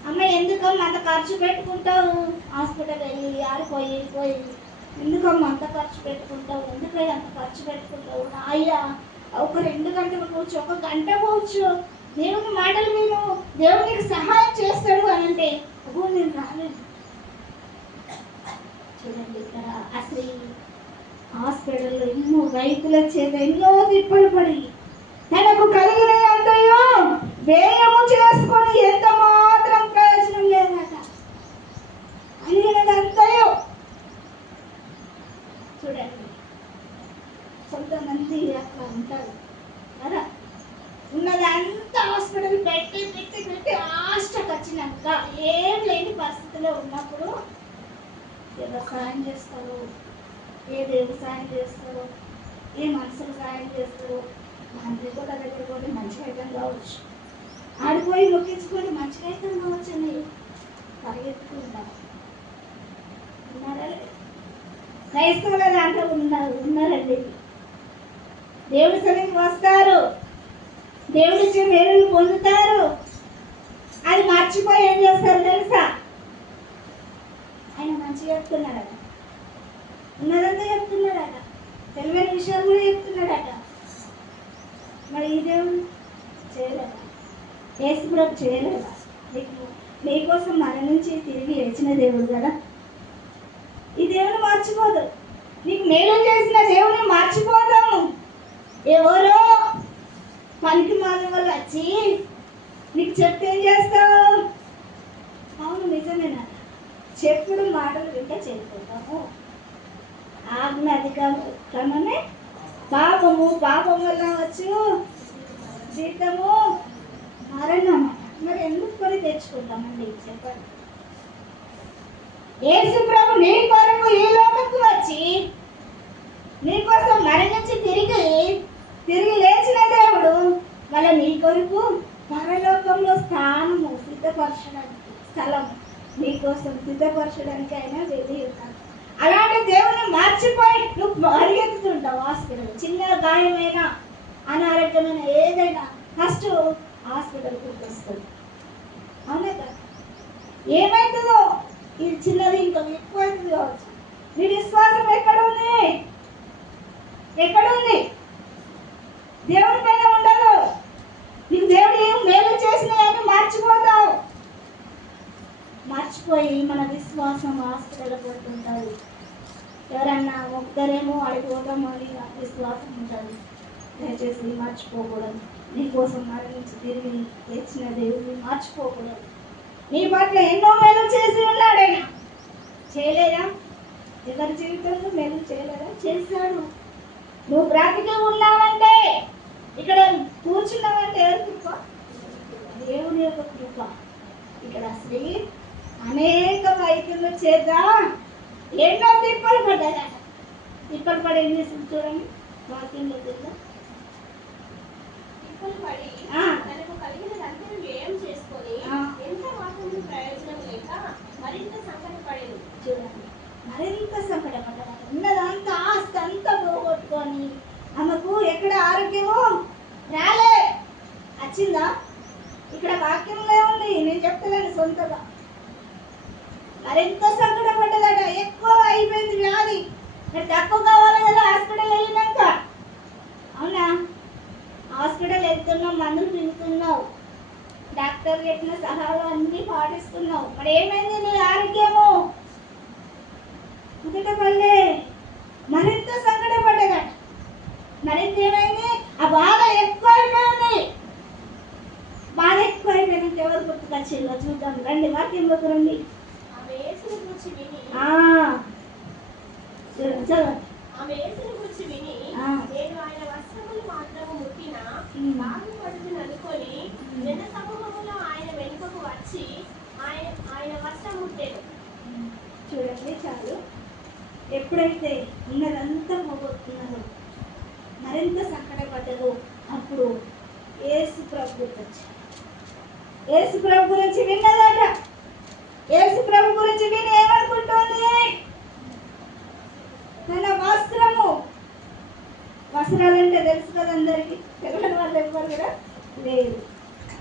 అమ్మ ఎందుకమ్మ అంత ఖర్చు పెట్టుకుంటావు? హాస్పిటల్ వెళ్ళి ఆడిపోయి ఎందుకమ్మ అంత ఖర్చు పెట్టుకుంటావు? ఎందుకయ్యా అంత ఖర్చు పెట్టుకుంటావు? అయ్యా ఒక 2 గంటలు కూర్చో, 1 గంట కూర్చో, దేవుని మాటలు విను, దేవునికి సహాయం చేస్తాడు అని అంటే అబ్బో నేను రాలేదు. చూడండి ఇక్కడ అసలు హాస్పిటల్లో ఎన్నో రైతుల చేత ఎన్నో తిప్పలు పడి తనకు కలిగిన అంతయో వ్యయము చేసుకొని ఎంత మాత్రం ప్రయోజనం లేదట. కలిగినదంతయో చూడండి, కొంతమంది అట్లా ఉంటారు కదా, ఉన్నదంతా హాస్పిటల్ పెట్టి పెట్టి పెట్టి లాస్ట్కి వచ్చినాక ఏం లేని పరిస్థితిలో ఉన్నప్పుడు ఎవరు సాయం చేస్తారు, ఏ దేవుడు సాయం చేస్తారు, ఏ మనుషులు సాయం చేస్తారు. మంత్రి కూడా దగ్గర పోతే మంచిగా అవుతాం కావచ్చు, ఆడిపోయి మొక్కించుకొని మంచిగా అవుతాం కావచ్చు అని పరిగెత్తుతూ ఉంటారు. ఉన్నారా? క్రైస్తవుల దాంట్లో ఉన్నారండి. దేవుడి సన్నిధికి వస్తారు, దేవుడిచ్చే మేలులు పొందుతారు. అది మర్చిపోయి ఏం చేస్తారు తెలుసా? ఆయన మంచిగా చెప్తున్నాడట, ఉన్నదంతా చెప్తున్నాడట, తెలివైన విషయాలు కూడా చెప్తున్నాడట. మరి ఈ దేవుడు చేయలేదా? యేసుప్రభు చేయలేదా? నీకోసం మరణించి తిరిగి లేచిన దేవుడు కదా. ఈ దేవుని మర్చిపోదు, నీకు మేలు చేసిన దేవుని మర్చిపోతాము. ఎవరో పనికి మాలిన వాళ్ళు వచ్చి నీకు చెప్తే ఏం చేస్తావు? అవును నిజమేనా, చెప్పుడు మాటలు వింటే చెప్పుకుంటాము. ఆజ్ఞ అధికారమే పాపము, పాపం వల్ల వచ్చు జీతము మరణం. మరి ఎందుకు కొని తెచ్చుకుంటామండి చెప్పండి? యేసు ప్రభు నీ కొరకు ఈ లోకంకు వచ్చి నీకోసం మరణించి తిరిగి లేచిన దేవుడు మళ్ళీ నీ కొరకు పరలోకంలో స్థానము సిద్ధపరచడానికి, స్థలం నీకోసం సిద్ధపరచడానికి అయినా వెళ్ళి ఉన్నాడు. అలాంటి దేవుని మర్చిపోయి నువ్వు పరిగెత్తుతుంటావు హాస్పిటల్. చిన్న గాయమైనా అనారోగ్యమైన ఏదైనా ఫస్ట్ హాస్పిటల్ గుర్తొస్తుంది. అవునా కదా? ఏమవుతుందో ఇది చిన్నది ఇంకా ఎక్కువ అవుతుంది కావచ్చు. నీ విశ్వాసం ఎక్కడుంది? ఎక్కడుంది? దేవుని పైన ఉండదు. నీకు దేవుడు ఏం మేలు చేసినాయని మర్చిపోతావు. మర్చిపోయి మన విశ్వాసం హాస్పిటల్ పడుతుంటారు. ఎవరన్నా ఒక్కరేమో అడిగిపోతామో అని విశ్వాసం ఉంటుంది. దయచేసి మర్చిపోకూడదు. నీకోసం మరణించి తిరిగి తెచ్చిన దేవుడిని మర్చిపోకూడదు. నీ పట్ల ఎన్నో మేలు చేసి ఉన్నాడైనా. చేయలేదా? ఎవరి జీవితంలో మేలు చేయలేదా? చేశాడు. నువ్వు బ్రతికి ఉన్నావంటే, ఇక్కడ కూర్చున్నావంటే ఎవరి కృప? దేవుని యొక్క కృప. ఇక్కడ స్త్రీ అనేక వైద్యుల చేత ఎన్నో తిప్పలు పడ్డాడట. తిప్పలు పడి ఏం చేసింది చూడండి వాక్యంలో తెలుసా? తిప్పలు పడి తనకు కలిగినదంతా వ్యయం చేసుకొని ఎంత మాత్రం ప్రయోజనం లేక మరింత సంకటపడేది. చూడండి, మరింత సంకటపడ్డాడు. ఉన్నదంతా ఆస్తి అంతా పోగొట్టుకొని ఆమెకు ఎక్కడ ఆరోగ్యము రాలే. వచ్చిందా? ఇక్కడ వాక్యంలో ఉంది, నేను చెప్తలేను సొంతగా. మరింత సంకటపడ్డదట. ఎక్కువ అయిపోయింది వ్యాధి. తక్కువ కావాలి కదా హాస్పిటల్ వెళ్ళినాక. అవునా? హాస్పిటల్ వెళ్తున్నావు, మందులు తింటున్నావు, డాక్టర్ చెప్పిన సలహాలు అన్నీ పాటిస్తున్నావు. మరి ఏమైంది నీ ఆరోగ్యము? ఒకట వల్లే మరింత సంకటపడ్డదట. మరింత ఏమైంది? ఆ బాధ ఎక్కువ అయిపోయింది. బాధ ఎక్కువ అయిపోయినంత ఎవరు గుర్తుకొచ్చిందో చూద్దాం రండి, వాక్యంలోకి రండి. ఆమె యేసుని గురించి విని నేను ఆయన వస్త్రములు మాత్రము ముట్టినా బాగుపడుతుంది అనుకొని జన సమూహములో ఆయన వెనుకకు వచ్చి ఆయన వస్త్రం ముట్టాడు. చూడండి చాలు. ఎప్పుడైతే ఉన్నదంతా పోగొట్టుకున్నారో, మరింత సంకటపడ్డదో, అప్పుడు యేసు ప్రభు గుర్తొచ్చాడు. యేసు ప్రభు గురించి విన్నదట. యేసు ప్రభు గురించి విని ఏమనుకుంటుంది? తన వస్త్రము, వస్త్రాలంటే తెలుసు కదా అందరికీ, తెలియని వాళ్ళు ఎవరు కూడా లేదు.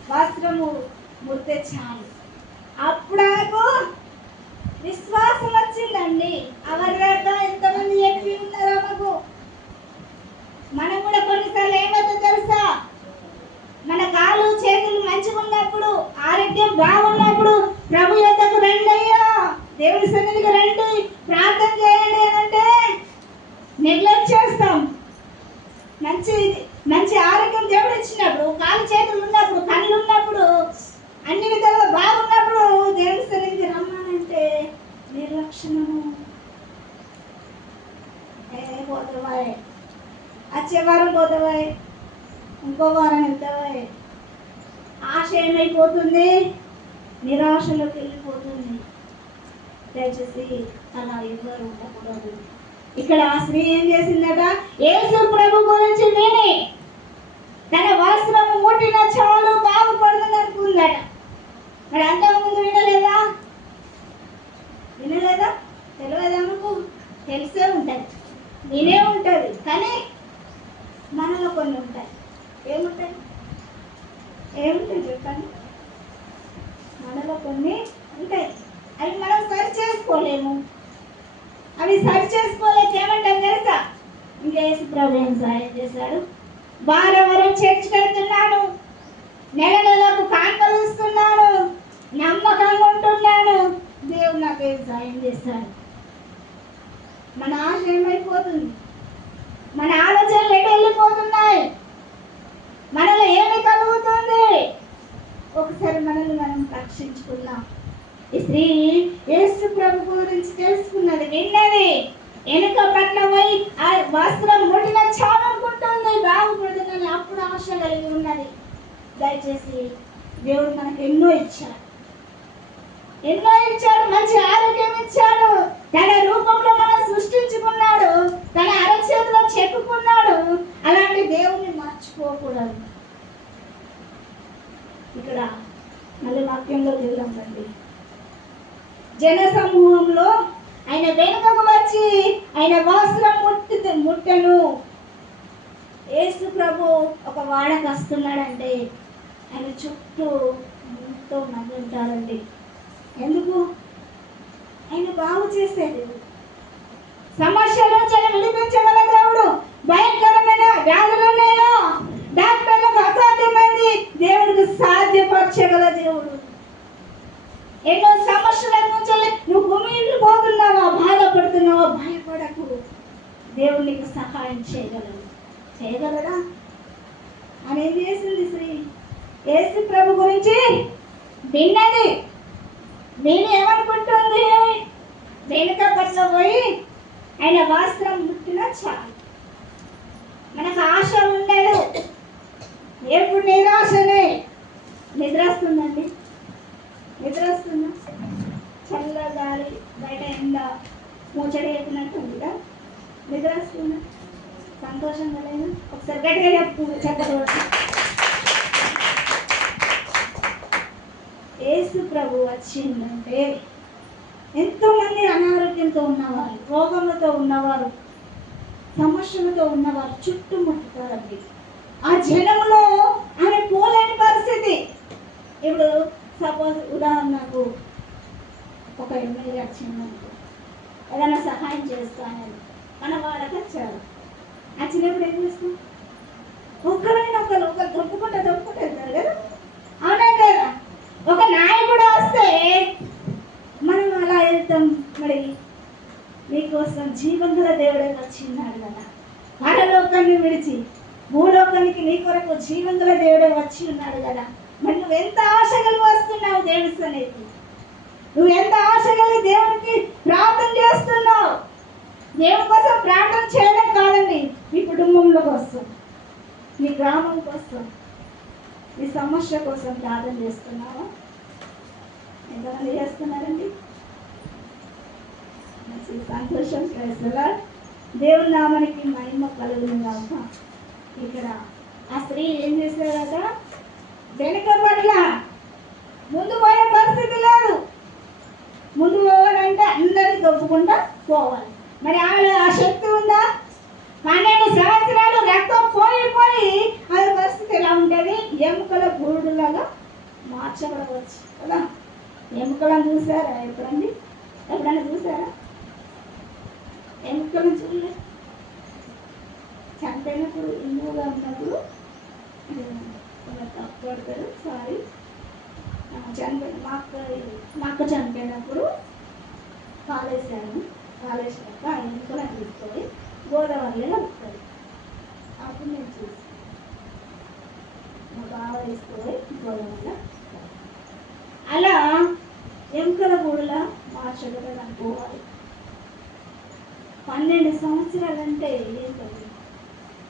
వస్త్రము ముడితే చాలు. అప్పుడు ఆమెకు విశ్వాసం వచ్చిందండి. అవర్రాక ఎంతమంది చెప్పి ఉన్నారు ఆమెకు. మనం కూడా కొన్నిసార్లు ఏమవుతుందో తెలుసా? మన కాళ్ళు చేతులు మంచిగా ఉన్నప్పుడు, ఆరోగ్యం బాగున్నప్పుడు ప్రభు యొద్దకు రండి, అయ్యా దేవుని సన్నిధికి రండి, ప్రార్థన పోతావా, ఇంకో వారం వెళ్తావా. ఆశ ఏమైపోతుంది, నిరాశలోకి వెళ్ళిపోతుంది. దయచేసి అలా ఎవరు ఉండకూడదు. ఇక్కడ ఆ స్త్రీ ఏం చేసిందట, యేసు ప్రభు గురించి విని తన వస్త్రము ముట్టిన చాలు బాగుపడుతుంది అనుకుందట. మరి అంతకుముందు వినలేదా, తెలియదా మనకు తెలిసే ఉంటుంది, వినే ఉంటుంది. కానీ మనలో కొన్ని ఉంటాయి. ఏముంటాయి చెప్పండి, మనలో కొన్ని ఉంటాయి. అవి మనం సరి చేసుకోలేము. అవి సరి చేసుకోలేక ఏమంటాం తెలుసా, ఇంకా యేసు ప్రభు ఏం సాయం చేశాడు, వారం చర్చ్ కడుతున్నాను, నెలకు కానుకలు ఇస్తున్నాను, నమ్మకంగా ఉంటున్నాను, దేవుడు నాకు ఏం సాయం చేశాడు. మన ఆశ ఏమైపోతుంది, మన ఆలోచనలు ఎటు వెళ్ళిపోతున్నాయి, మనలో ఏమి కలుగుతుంది. ఒకసారి మనల్ని మనం రక్షించుకున్నాం. ఈ స్త్రీ యేసు ప్రభు గురించి తెలుసుకున్నది, విన్నది, వెనుక పట్ల పోయి ఆ వస్త్రం ముట్టిన చాలనుకుంటుంది, బాగుపడుతుందని అప్పుడు ఆశ కలిగి ఉన్నది. దయచేసి దేవుడు మనకు ఎన్నో ఇచ్చాడు, మంచి ఆరోగ్యం ఇచ్చాడు, తన రూపంలో మనం సృష్టించుకున్నాడు, తన అరచేతిలో చెక్కుకున్నాడు. అలాంటి దేవుణ్ణి మర్చిపోకూడదు. ఇక్కడ మళ్ళీ వాక్యంలో వెళ్ళండి. జన సమూహంలో ఆయన వెనుకకు వచ్చి ఆయన వస్త్రం ముట్టను. యేసు ప్రభు ఒక వాడకు వస్తున్నాడంటే ఆయన చుట్టూ ఎంతో మంది ఉంటారండి. ఎందుకు? ఆయన బాగు చేసేది, సమస్యల నుంచి విడిపించగల దేవుడు. భయంకరమైన వ్యాధులు ఉన్నాయో డాక్టర్లకు అసాధ్యమైంది దేవుడికి సాధ్యపరచగల దేవుడు. ఎన్నో సమస్యల నుంచి నువ్వు గుమిండ్లు పోతున్నావా, బాధపడుతున్నావా, భయపడకు, దేవుడు నీకు సహాయం చేయగలడా అని ఏం చేసింది స్త్రీ, యేసు ప్రభు గురించి విన్నది. నేను ఏమనుకుంటుంది, వెనుక పట్ల పోయి ఆయన వస్త్రం ముట్టినా చాలు. మనకు ఆశ ఉండదు, ఎప్పుడు నిరాశనే. నిద్ర వస్తుందండి, నిద్ర వస్తుందా, చల్ల గాలి బయట ఎండ ముచ్చడి ఎత్తినట్టు ఉందా, నిద్ర వస్తుందా, సంతోషంగా లేదు. ఒకసారి గట్టిగా చెప్తుంది చక్కగా. యేసు ప్రభు వచ్చిందంటే ఎంతోమంది అనారోగ్యంతో ఉన్నవారు, రోగములతో ఉన్నవారు, సమస్యలతో ఉన్నవారు చుట్టుముట్టుతారండి. ఆ జనంలో ఆమె పోలేని పరిస్థితి. ఇప్పుడు సపోజ్ ఉదాహరణకు ఒక ఎమ్మెల్యే వచ్చిందనుకో, ఏదైనా సహాయం చేస్తానని మన వాళ్ళకి వచ్చారు. వచ్చినప్పుడు ఏం చేస్తాం, ఒకరైనా ఒకరు దొప్పుకుంటే వెళ్తారు కదా, అవునా కదా. ఒక నాయకుడు వస్తే మనం అలా వెళ్తాం. మరి నీకోసం జీవంగల దేవుడే వచ్చిన్నాడు కదా, పరలోకాన్ని విడిచి భూలోకానికి నీ కొరకు జీవంగల దేవుడే వచ్చి ఉన్నాడు కదా. మరి నువ్వు ఎంత ఆశ కలిగి వస్తున్నావు దేవుడి సన్నిధికి, నువ్వు ఎంత ఆశ కలిగి దేవుడికి ప్రార్థన చేస్తున్నావు. దేవుడి కోసం ప్రార్థన చేయడం కాదండి, నీ కుటుంబంలో కోసం, నీ గ్రామం కోసం, నీ సమస్య కోసం ప్రార్థన చేస్తున్నావా? ఎంతమంది చేస్తున్నారండి? సంతోషం. క్రైస్తవులా, దేవుని నామానికి మహిమ కలుగును గాక. ఇక్కడ ఆ స్త్రీ ఏం చేశారట, వెనుక పట్ల ముందు పోయే పరిస్థితి లేదు. ముందు పోవాలంటే అందరినీ దొప్పుకుంటా పోవాలి. మరి ఆమె ఆ శక్తి ఉందా? 12 సంవత్సరాలు రక్తం పోయి అది పరిస్థితి ఎలా ఉంటుంది, ఎముకల బూడులాగా మార్చబడవచ్చు కదా. ఎముకలను చూసారా ఎప్పుడైనా చూసారా? ఎముకలను చూడలే. చనిపోయినప్పుడు ఇన్నుగా ఉన్నప్పుడు తప్పడతారు. సారీ, మా అక్క చనిపోయినప్పుడు కాలేసాను. కాలేసాక ఆ ఎముకలను తీసుకొని గోదావరిలో నడుపుతారు. అప్పుడు నేను చూసి మా బావ తీసుకొని గోదావరిలో అలా ఎముకల గూడులా మార్చగలరు అనుకోవాలి. 12 సంవత్సరాలంటే ఏంటండి,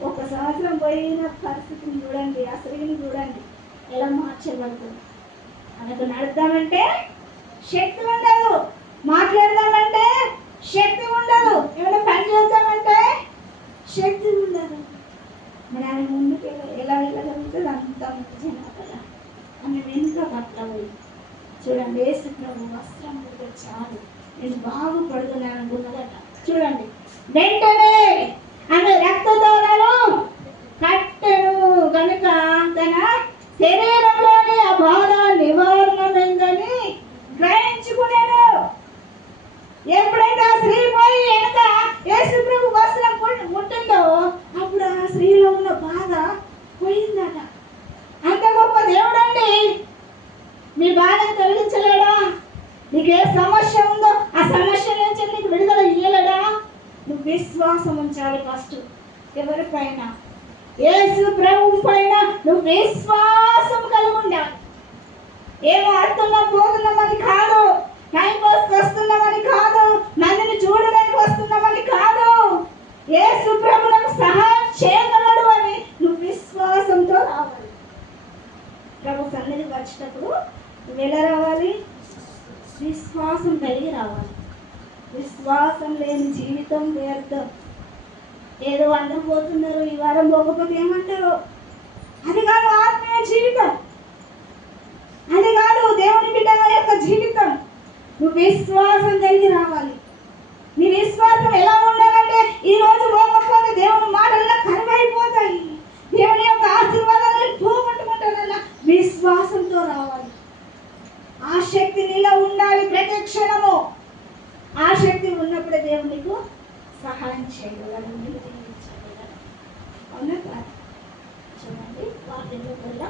ఒక సంవత్సరం పోయిన పరిస్థితిని చూడండి, ఆ స్త్రీని చూడండి ఎలా మార్చబడుతుంది. మనకు నడుద్దామంటే శక్తి ఉండదు, మాట్లాడదామంటే శక్తి ఉండదు, ఏమైనా పని చేద్దామంటే శక్తి ఉండదు. మరి ఆమె ముందుకు ఎలా వెళ్ళగలుగుతుంది? అంత జనం కదా. ఆమె వెనుక పట్ల పోయి చూడండి, యేసు ప్రభు వస్త్రం ఉంటే చాలు నేను బాగుపడుతున్నాను అనుకున్నదట. చూడండి, వెంటనే ఆమె రక్తదోరలు కట్టెను కనుక తన శరీరంలోని ఆ బాధ నివారణమైందని గ్రహించుకునేను. ఎప్పుడైతే ఆ స్త్రీ పోయి వెనుక యేసు ప్రభు వస్త్రం ముట్టిందో అప్పుడు ఆ స్త్రీలో ఉన్న బాధ పోయిందట. అంత గొప్ప దేవుడండి, నీ బాధను తొలగించలేడా? నీకు ఏ సమస్య ఉందో ఆ సమస్య నుంచి నీకు విడుదల ఇయ్యలేడా? నువ్వు విశ్వాసం ఉంచాలి ఫస్ట్. ఎవరిపైన? యేసు ప్రభు పైన నువ్వు విశ్వాసం కలిగి ఉండాలి. ఏమో వస్తున్నాం పోతున్నామని కాదు, టైం పాస్ వస్తున్నామని కాదు, నన్ను చూడడానికి వస్తున్నామని కాదు, యేసు ప్రభువుకు సహాయం చేయగలడు అని నువ్వు విశ్వాసంతో రావాలి. ప్రభు సన్నిధికి వచ్చేటప్పుడు నువ్వు ఎలా రావాలి? విశ్వాసం కలిగి రావాలి. విశ్వాసం లేని జీవితం వ్యర్థం. ఏదో అందరూ పోతున్నారు, ఈ వారం పోకపోతే ఏమంటారు? అది కాదు ఆత్మీయ జీవితం, అది కాదు దేవుని బిడ్డల యొక్క జీవితం. నువ్వు విశ్వాసం కలిగి రావాలి. నీ విశ్వాసం ఎలా ఉండాలంటే ఈ రోజు పోకపోతే దేవుని మాటల్లో కరువైపోతాయి, దేవుని యొక్క ఆశీర్వాదాలను పోగొట్టుకుంటానన్న విశ్వాసంతో రావాలి. ఆ శక్తి నీలో ఉండాలి ప్రతి క్షణము. ఆ శక్తి ఉన్నప్పుడే దేవుడు నీకు సహాయం చేయగలడు, నీకు దీవించగలడు. అవునా కాదు? చూడండి, వాక్యంలో కూడా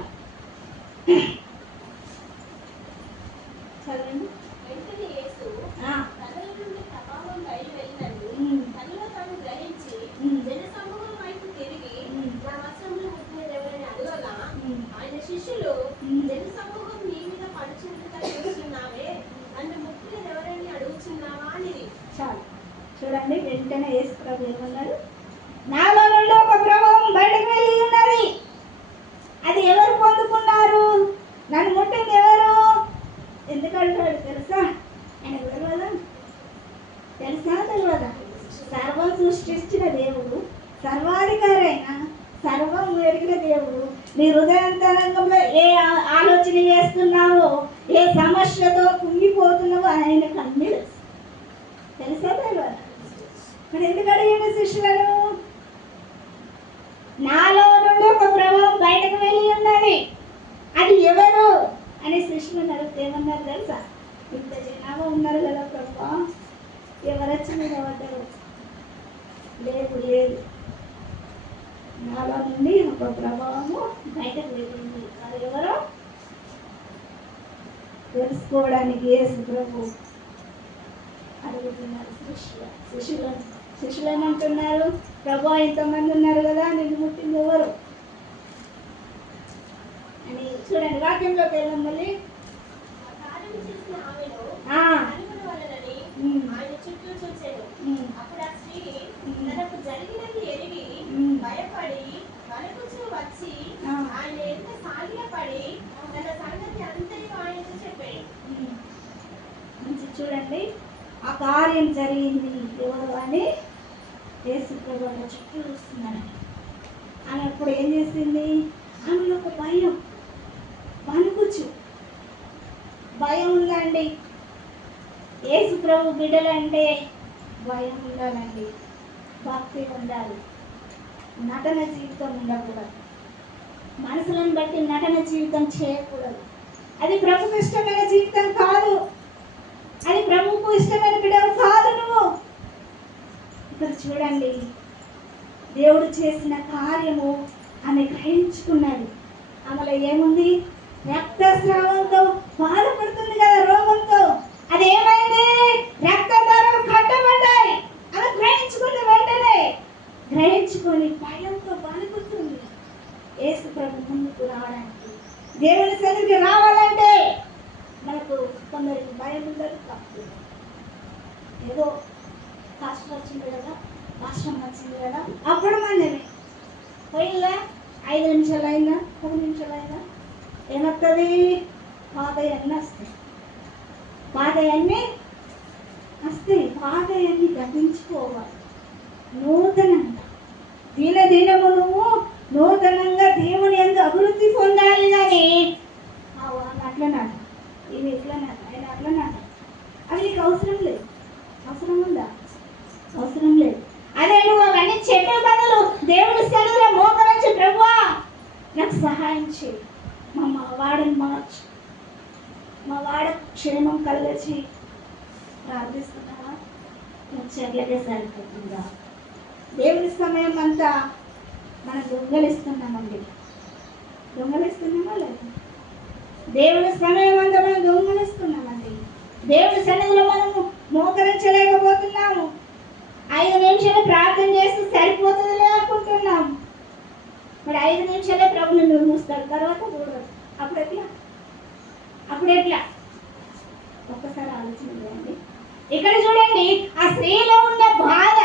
చదవండి. వెంటనే యేసు తనలో నుండి ప్రభావం బయలువెళ్ళినట్టు తనలో తాను గ్రహించి జనసమూహం వైపు తిరిగి నా వస్త్రములు ముట్టినదెవరని అడగగా ఆయన శిష్యులు జనసమూహం నీ మీద పడుచుండగా చూస్తున్నావే, నన్ను ముట్టినదెవరని అడుగుచున్నావా అని. చాలు. చూడండి, వెంటనే యేసు ప్రభు ఏమన్నారు? నాలో నుండి ఒక ప్రభావం బయటకు వెళ్ళి ఉన్నది. అది ఎవరు పొందుకున్నారు? నన్ను ముట్టింది ఎవరు? ఎందుకంటాడు తెలుసా? ఆయన తెలియదా? తెలుసా తెలియదా? సర్వం సృష్టించిన దేవుడు, సర్వాధికారి అయిన, సర్వం ఎరిగిన దేవుడు నీ హృదయాంతరంగంలో ఏ ఆలోచన చేస్తున్నావో, ఏ సమస్యతో కుంగిపోతున్నావో ఆయనకు అన్నీ తెలుసు. తెలుసా తెలియదా? మరి ఎందుకు అడిగిన శిష్యులను? నాలో నుండి ఒక ప్రభావం బయటకు వెళ్ళి ఉన్నది, అది ఎవరు అని శిష్యులను అడిగితే ఏమన్నారు తెలుసా? ఇంత జనాభా ఉన్నారు కదా ప్రభా, ఎవరొచ్చి మీద పడ్డారు? లేదు లేదు, నాలో నుండి ఒక ప్రభావము బయటకు వెళ్ళింది. అది ఎవరో తెలుసుకోవడానికి యేసు ప్రభు అడుగుతున్నారు శిష్యులు ఏమంటున్నారు? ప్రభు ఇంతమంది ఉన్నారు కదా, నిన్ను ముట్టింది ఎవరు అని. చూడండి, వాక్యంలోకి వెళ్ళాం మళ్ళీ. కార్యం చేసిన ఆమెను కనుగొనవలెనని ఆయన చుట్టూ చూశాను. అప్పుడు ఆ స్త్రీ తనకు జరిగినది ఎరిగి భయపడి వణకుచూ వచ్చి ఆయన ఎంత సాగిలపడి తన సంగతి అంతయు ఆయనకు చెప్పాడు. మంచి చూడండి, ఆ కార్యం జరిగింది ఎవరు అని యేసు ప్రభు చుట్టూ చూస్తున్నాడు. ఆమె అప్పుడు ఏం చేసింది? ఆమెలో ఒక భయం, వణుకుచు భయం ఉందండి. యేసు ప్రభు బిడ్డలంటే భయం ఉండాలండి, భక్తి ఉండాలి, నటన జీవితం ఉండకూడదు, మనసులను బట్టి నటన జీవితం చేయకూడదు. అది ప్రభుకు ఇష్టమైన జీవితం కాదు, అది ప్రభువుకు ఇష్టమైన బిడ్డలు కాదు నువ్వు. ఇక్కడ చూడండి, దేవుడు చేసిన కార్యము ఆమె గ్రహించుకున్నాడు. ఆమెలో ఏముంది? రక్తస్రావంతో బాధపడుతుంది కదా, రోగంతో. అదేమైంది? రక్తధారలు కట్టబడ్డాయి. ఆమె గ్రహించుకుని వెంటనే గ్రహించుకొని భయంతో బాధపడుతుంది. యేసు ప్రభు ముందుకు రావడానికి, దేవుని సన్నిధికి రావాలంటే మనకు కొందరికి భయం ఉండదు. తప్పు, ఏదో కష్టం వచ్చింది కదా, కష్టం వచ్చింది కదా, అప్పుడు మనమే పోయిందా? 5 నిమిషాలు అయినా 10 నిమిషాలు అయినా ఏమవుతుంది? పాతయన్నీ వస్తాయి, పాతయన్నీ వస్తాయి, పాతయన్నీ గతించిపోవాలి. నూతనంగా దినదినము నువ్వు నూతనంగా దేవుని యందు అభివృద్ధి పొందాలి. కానీ వాళ్ళు అట్లన్నాడు, ఇవి ఎట్లన్నాడు, ఆయన అట్లన్నాడు, అవి నీకు అవసరం లేదు. అవసరం ఉందా? అవసరం లేదు. అదే నువ్వు అవన్నీ చెప్పే బదులు దేవుని సన్నిధిలో మోకరించి, ప్రభువా నాకు సహాయం చేయి, మా వాడని మార్చు, మా వాడ క్షేమం కలగచి ప్రార్థిస్తున్నావా? ముచ్చట్లకే సరిపోతుందా? దేవుని సమయం అంతా మనం దొంగలిస్తున్నామండి. దొంగలిస్తున్నామా లేదా? దేవుని సమయం అంతా మనం దొంగలిస్తున్నామండి. దేవుని సన్నిధిలో మనము మోకరించలేకపోతున్నాము. 5 నిమిషాలు ప్రార్థన చేస్తే సరిపోతుందిలే అనుకుంటున్నాం. మరి 5 నిమిషాలే ప్రభుని నువ్వు చూస్తాడు, తర్వాత చూడదు. అప్పుడు ఎట్లా? అప్పుడు ఎట్లా? ఒక్కసారి ఆలోచన చేయండి. ఇక్కడ చూడండి, ఆ స్త్రీలో ఉన్న బాధ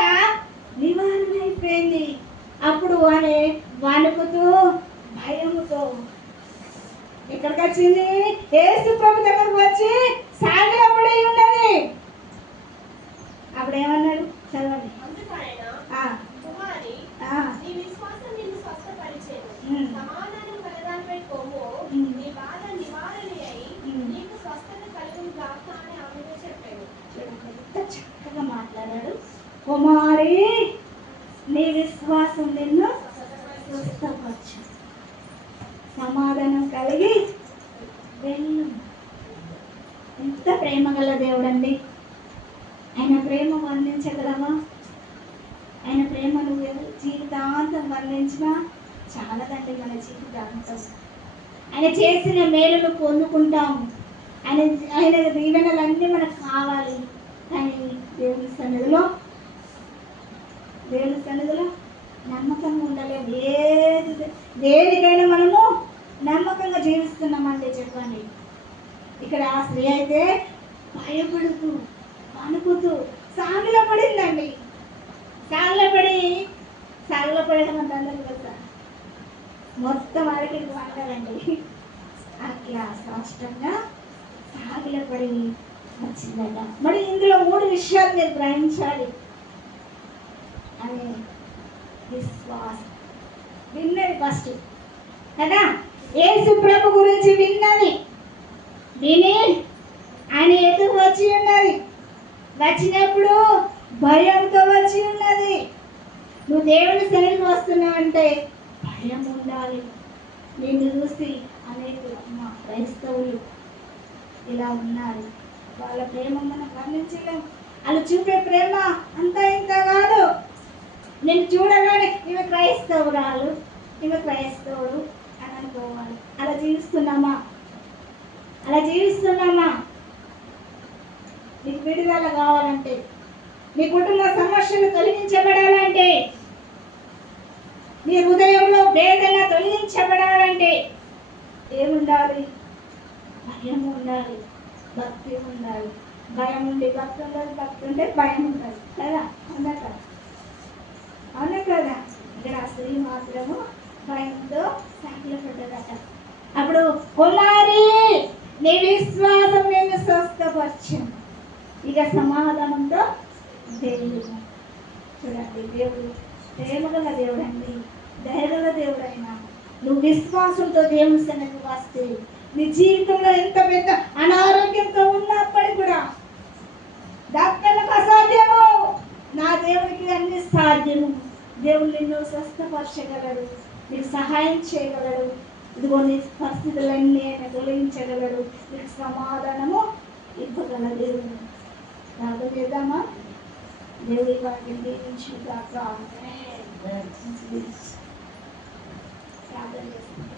నివారణ అయిపోయింది. అప్పుడు ఆమె వణుకుతూ భయముతో ఎక్కడికి వచ్చింది? యేసు ప్రభు దగ్గరకు వచ్చి సాగిలపడి ఉన్నది. అప్పుడు ఏమన్నాడు? చదవండి. అందుకు ఆయన, ఆ, కుమారి, ఆ, నీ విశ్వాసం నిన్ను స్వస్థపరిచెను. ఉమ్. సమాధానం కలదానిపై కొమ్ము, ఉమ్. నీ బాధ నివారణ అయి ఉమ్. నీకు స్వస్థత కలుగును గాక అని ఆమెతో చెప్పాను. చూడండి, ఎంత చక్కగా మాట్లాడాడు. కుమారి, నీ విశ్వాసం నిన్ను స్వస్థపరచు, సమాధానం కలిగి వెళ్ళు. ఎంత ప్రేమ గల దేవుడండి. ఆయన ప్రేమ వర్ణించగలవా? ఆయన ప్రేమ నువ్వు జీవితాంతం వర్ణించినా చాలదండి. మన జీవితాంతం ఆయన చేసిన మేలును పొందుకుంటాం. ఆయన దీవెనలన్నీ మనకు కావాలి. కానీ దేవుని సన్నిధిలో నమ్మకంగా ఉండలేము. దేనికైనా మనము నమ్మకంగా జీవిస్తున్నామండి. చెప్పండి. ఇక్కడ ఆ స్త్రీ అయితే భయపడుతూ వణుకుతూ సాగిలో పడిందండి. సాగిలో పడడం అంటే అందరికీ తెలుసా? మొత్తం అరకి వంటారండి. అట్లా స్పష్టంగా సాగిలో పడి వచ్చిందట. మరి ఇందులో 3 విషయాలు మీరు గ్రహించాలి. అని విశ్వాసం విన్నది ఫస్ట్ కదా. యేసు ప్రభు గురించి విన్నది, విని ఆయన ఎదురు వచ్చి ఉన్నది. వచ్చినప్పుడు భయంతో వచ్చి ఉన్నది. నువ్వు దేవుని సన్నిధికి వస్తున్నావంటే భయం ఉండాలి. నిన్ను చూసి అనేక మా క్రైస్తవులు ఇలా ఉన్నారు. వాళ్ళ ప్రేమ మనం వర్ణించలేము. వాళ్ళు చూపే ప్రేమ అంతా ఇంత కాదు. నేను చూడగానే ఈమె క్రైస్తవురాలు, ఈమె క్రైస్తవుడు అని అనుకోవాలి. అలా జీవిస్తున్నామా? నీకు విడుదల కావాలంటే, నీ కుటుంబ సమస్యలు తొలగించబడాలంటే, నీ హృదయంలో వేదన తొలగించబడాలంటే ఏముండాలి? భయం ఉండాలి, భక్తి ఉండాలి. భయం ఉండి భక్తి ఉండాలి, భక్తి ఉంటే భయం ఉండాలి కదా. అవునా కదా. ఇక్కడ ఆ స్త్రీ మాత్రము భయంతో సాగిలపడ్డదట. అప్పుడు కుమారి, నీ విశ్వాసం నిన్ను స్వస్థపరచను, ఇక సమాధానంతో దేవుడు. చూడండి, దేవుడు ప్రేమగల దేవుడు అండి, దయగల దేవుడు. అయినా నువ్వు విశ్వాసంతో దేవుని సన్నిధికి వస్తే నీ జీవితంలో ఎంత పెద్ద అనారోగ్యంతో ఉన్నప్పటికీ కూడా డాక్టర్లకు అసాధ్యము, నా దేవుడికి అన్ని సాధ్యము. దేవుడు నిన్ను స్వస్థపరచగలడు, నీకు సహాయం చేయగలడు. ఇదిగో నీ పరిస్థితులన్నీ ఆయన తొలగించగలడు, నీకు సమాధానము ఇవ్వగల దేవుడు. ప్రార్థన చేద్దామా? దేవుడి వాటిని దీవించి ప్రార్థన చేస్తాం.